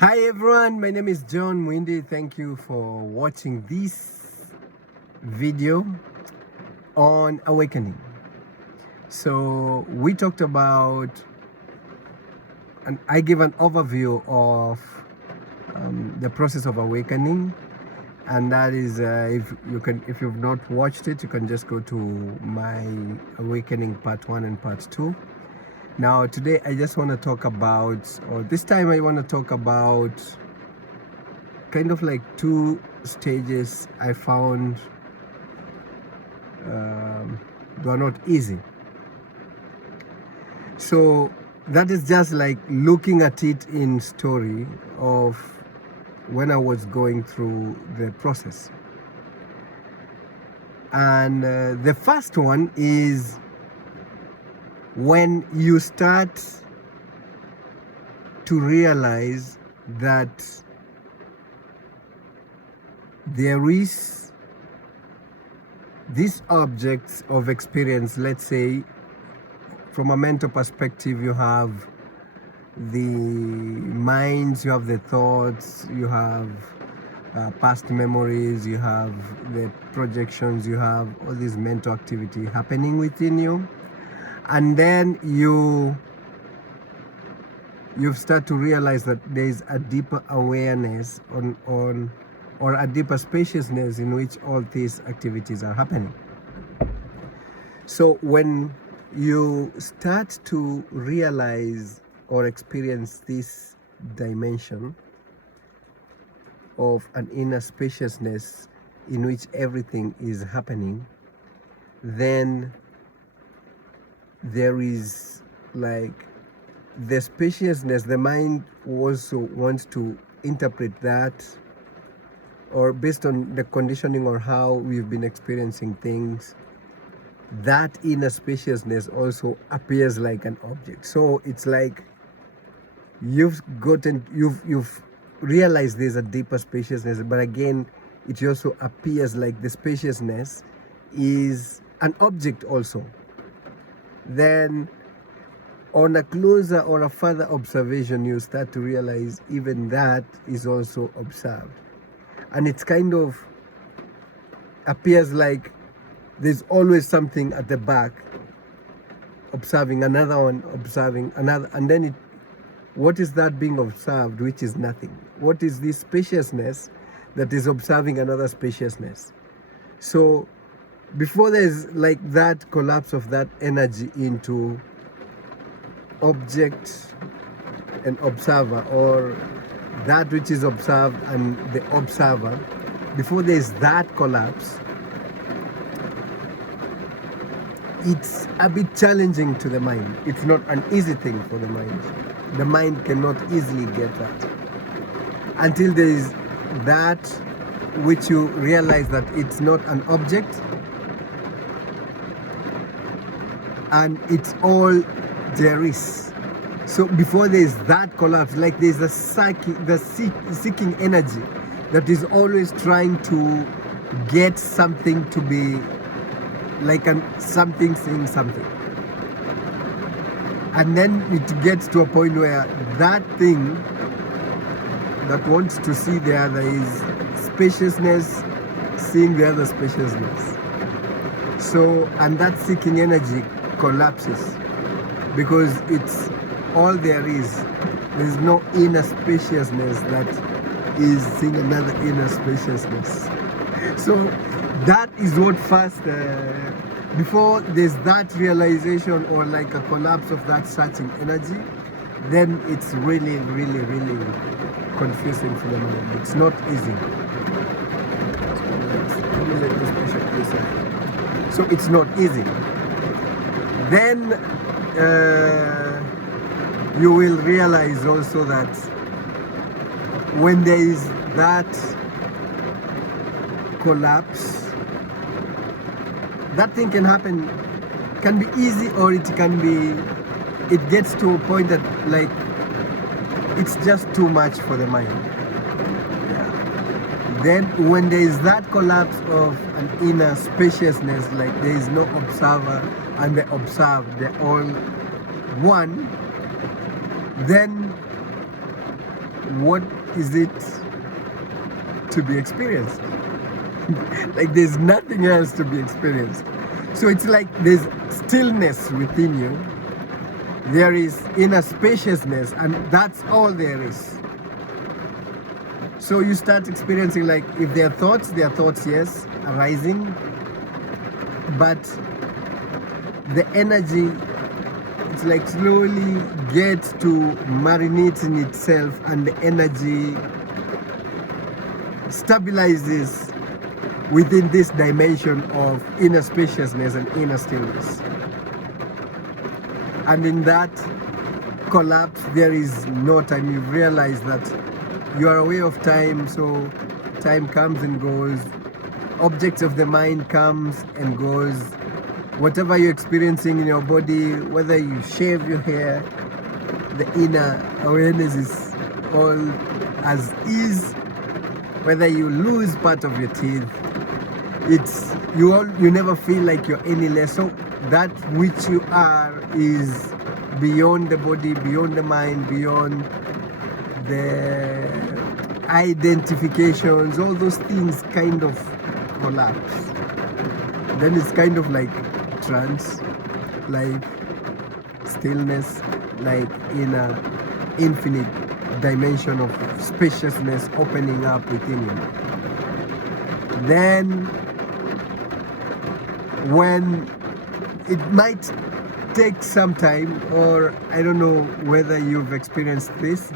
Hi everyone, my name is John Mwindi. Thank you for watching this video on awakening. So we talked about, and I gave an overview of the process of awakening, and that is if you've not watched it, you can just go to my awakening part 1 and part 2. Now today I just want to talk about, or this time I want to talk about kind of like two stages I found they are not easy. So that is just like looking at it in story of when I was going through the process. And the first one is when you start to realize that there is these objects of experience. Let's say from a mental perspective, you have the minds, you have the thoughts, you have past memories, you have the projections, you have all this mental activity happening within you, and then you start to realize that there is a deeper awareness on or a deeper spaciousness in which all these activities are happening. So when you start to realize or experience this dimension of an inner spaciousness in which everything is happening, then there is like the spaciousness. The mind also wants to interpret that, or based on the conditioning or how we've been experiencing things, that inner spaciousness also appears like an object. So it's like you've realized there's a deeper spaciousness, but again it also appears like the spaciousness is an object also. Then on a closer or a further observation, you start to realize even that is also observed, and it's kind of appears like there's always something at the back observing another one, observing another, and then what is that being observed, which is nothing? What is this spaciousness that is observing another spaciousness? So before there's like that collapse of that energy into object and observer, or that which is observed and the observer, before there's that collapse, it's a bit challenging to the mind. It's not an easy thing for the mind. The mind cannot easily get that until there is that which you realize that it's not an object and it's all there is. So before there is that collapse, like there's a seeking energy that is always trying to get something to be like something saying something, and then it gets to a point where that thing that wants to see the other is spaciousness seeing the other spaciousness. So, and that seeking energy collapses because it's all there is. There's no inner spaciousness that is seeing another inner spaciousness. So that is what first, before there's that realization or like a collapse of that searching energy, then it's really, really, really confusing for the mind. It's not easy. So it's not easy. Then you will realize also that when there is that collapse, that thing can happen, can be easy, or it gets to a point that like it's just too much for the mind. Yeah. Then when there is that collapse of an inner spaciousness, like there is no observer and the observed, they're all one, then what is it to be experienced? Like there's nothing else to be experienced. So it's like there's stillness within you. There is inner spaciousness, and that's all there is. So you start experiencing, like, if there are thoughts, yes, arising, but the energy, it's like slowly gets to marinate in itself, and the energy stabilizes within this dimension of inner spaciousness and inner stillness. And in that collapse, there is no time. You realize that you are aware of time, so time comes and goes. Objects of the mind comes and goes. Whatever you're experiencing in your body, whether you shave your hair, the inner awareness is all as is. Whether you lose part of your teeth, it's you never feel like you're any less. So that which you are is beyond the body, beyond the mind, beyond the identifications. All those things kind of collapse. Then it's kind of like trance, like stillness, like in a infinite dimension of spaciousness opening up within you. Then when it might take some time, or I don't know whether you've experienced this,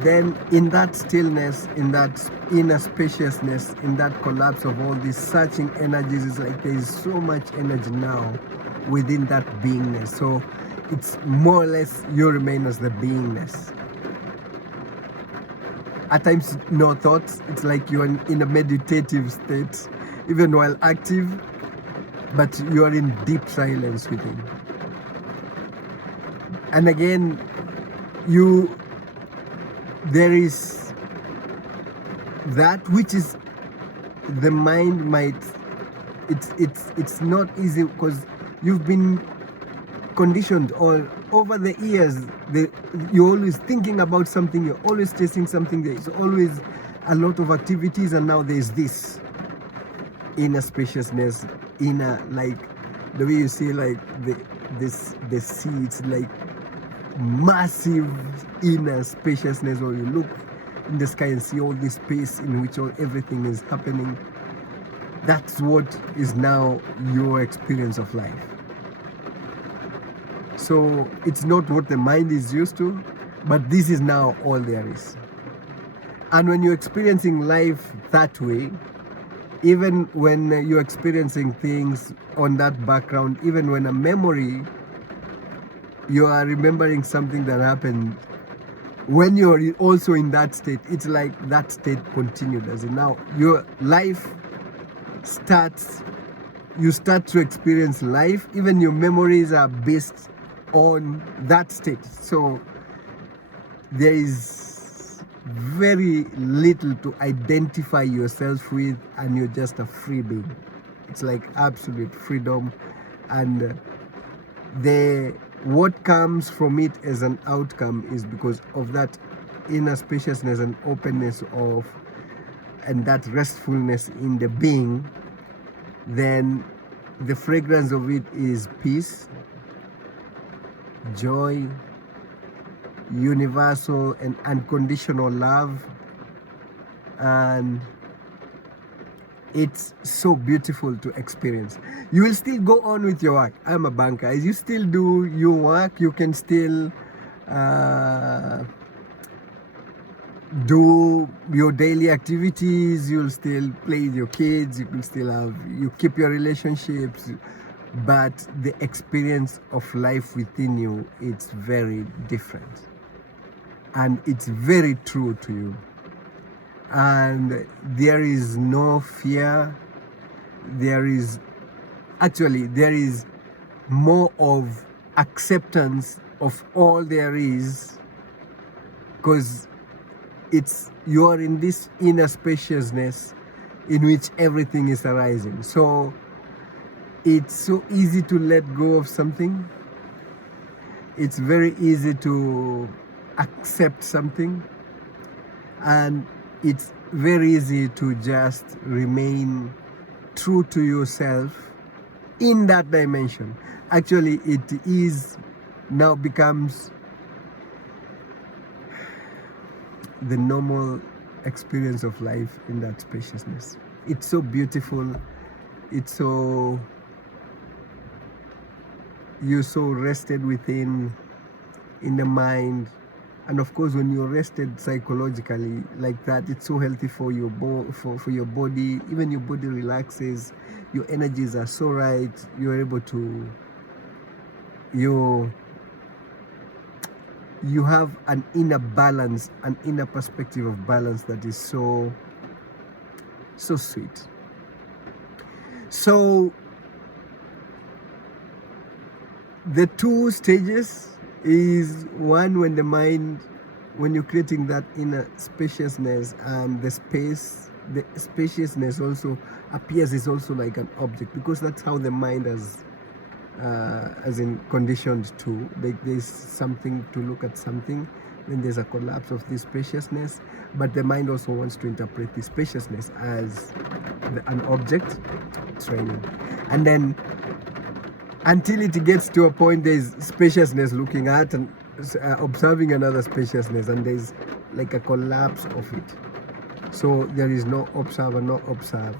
then in that stillness, in that inner spaciousness, in that collapse of all these searching energies, it's like there is so much energy now within that beingness. So it's more or less you remain as the beingness. At times, no thoughts. It's like you're in a meditative state, even while active, but you are in deep silence within. And again, there is that which is the mind might, it's not easy, because you've been conditioned all over the years. You're always thinking about something, you're always chasing something, there's always a lot of activities, and now there's this inner spaciousness, inner, like the way you see, like the sea, it's like massive inner spaciousness, or you look in the sky and see all this space in which everything is happening. That's what is now your experience of life. So it's not what the mind is used to, but this is now all there is. And when you're experiencing life that way, even when you're experiencing things on that background, even when a memory, you are remembering something that happened, when you're also in that state, it's like that state continued. As in now, your life starts, you start to experience life, even your memories are based on that state. So there is very little to identify yourself with, and you're just a free being. It's like absolute freedom, and what comes from it as an outcome is because of that inner spaciousness and openness of, and that restfulness in the being. Then the fragrance of it is peace, joy, universal and unconditional love, and it's so beautiful to experience. You will still go on with your work. I'm a banker. As you still do your work, you can still do your daily activities. You'll still play with your kids. You can still you keep your relationships, but the experience of life within you, it's very different, and it's very true to you. And there is no fear. There is more of acceptance of all there is, because you are in this inner spaciousness in which everything is arising. So it's so easy to let go of something. It's very easy to accept something, and it's very easy to just remain true to yourself in that dimension. Actually, it is now becomes the normal experience of life in that spaciousness. It's so beautiful. It's so, you're so rested within, in the mind. And of course, when you're rested psychologically like that, it's so healthy for your for your body. Even your body relaxes, your energies are so right, you're able to, you have an inner balance, an inner perspective of balance that is so sweet. So the two stages is one, when the mind, when you're creating that inner spaciousness, and the spaciousness also appears is also like an object, because that's how the mind has as in conditioned to, like there's something to look at something, then there's a collapse of this spaciousness, but the mind also wants to interpret this spaciousness as an object training, and then until it gets to a point there's spaciousness looking at and observing another spaciousness, and there's like a collapse of it. So there is no observer, no observe.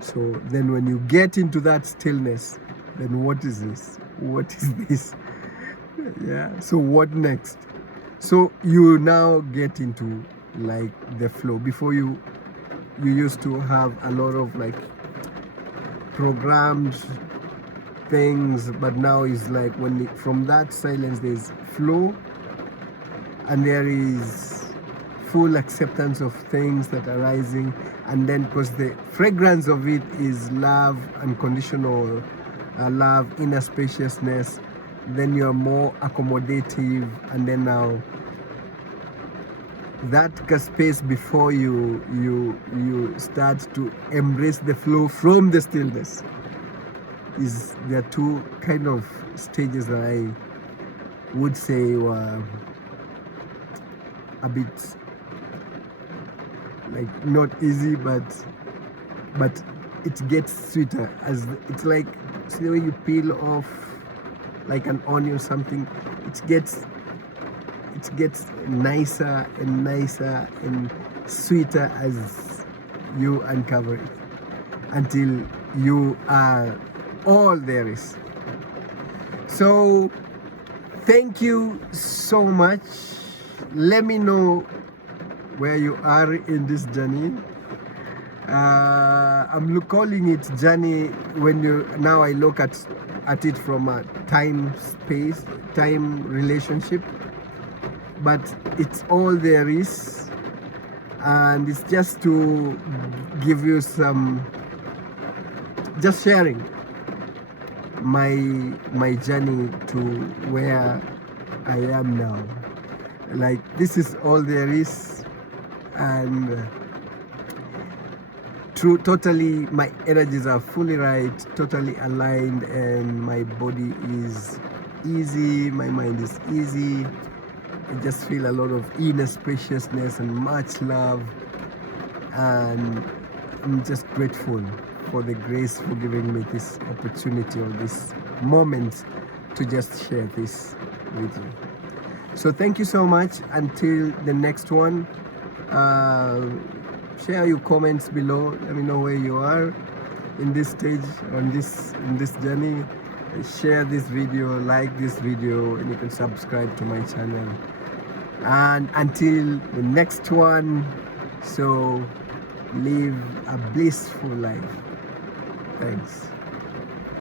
So then when you get into that stillness, then what is this? What is this? Yeah. So what next? So you now get into like the flow. Before you used to have a lot of like programmed things, but now is like when from that silence there's flow, and there is full acceptance of things that are arising, and then because the fragrance of it is love, unconditional love, inner spaciousness, then you're more accommodative, and then now that space before you start to embrace the flow from the stillness. Is there are two kind of stages that I would say were a bit like not easy, but it gets sweeter as it's like, see the way you peel off like an onion or something, it gets nicer and nicer and sweeter as you uncover it, until you are all there is. So thank you so much. Let me know where you are in this journey. I'm calling it journey when you, now I look at it from a time relationship, but it's all there is, and it's just to give you some, just sharing my journey to where I am now. Like this is all there is, and totally my energies are fully right, totally aligned, and my body is easy, my mind is easy. I just feel a lot of inner spaciousness and much love, and I'm just grateful for the grace for giving me this opportunity or this moment to just share this with you. So thank you so much. Until the next one, share your comments below. Let me know where you are in this stage, in this journey. Share this video, like this video, and you can subscribe to my channel. And until the next one, so live a blissful life. Thanks.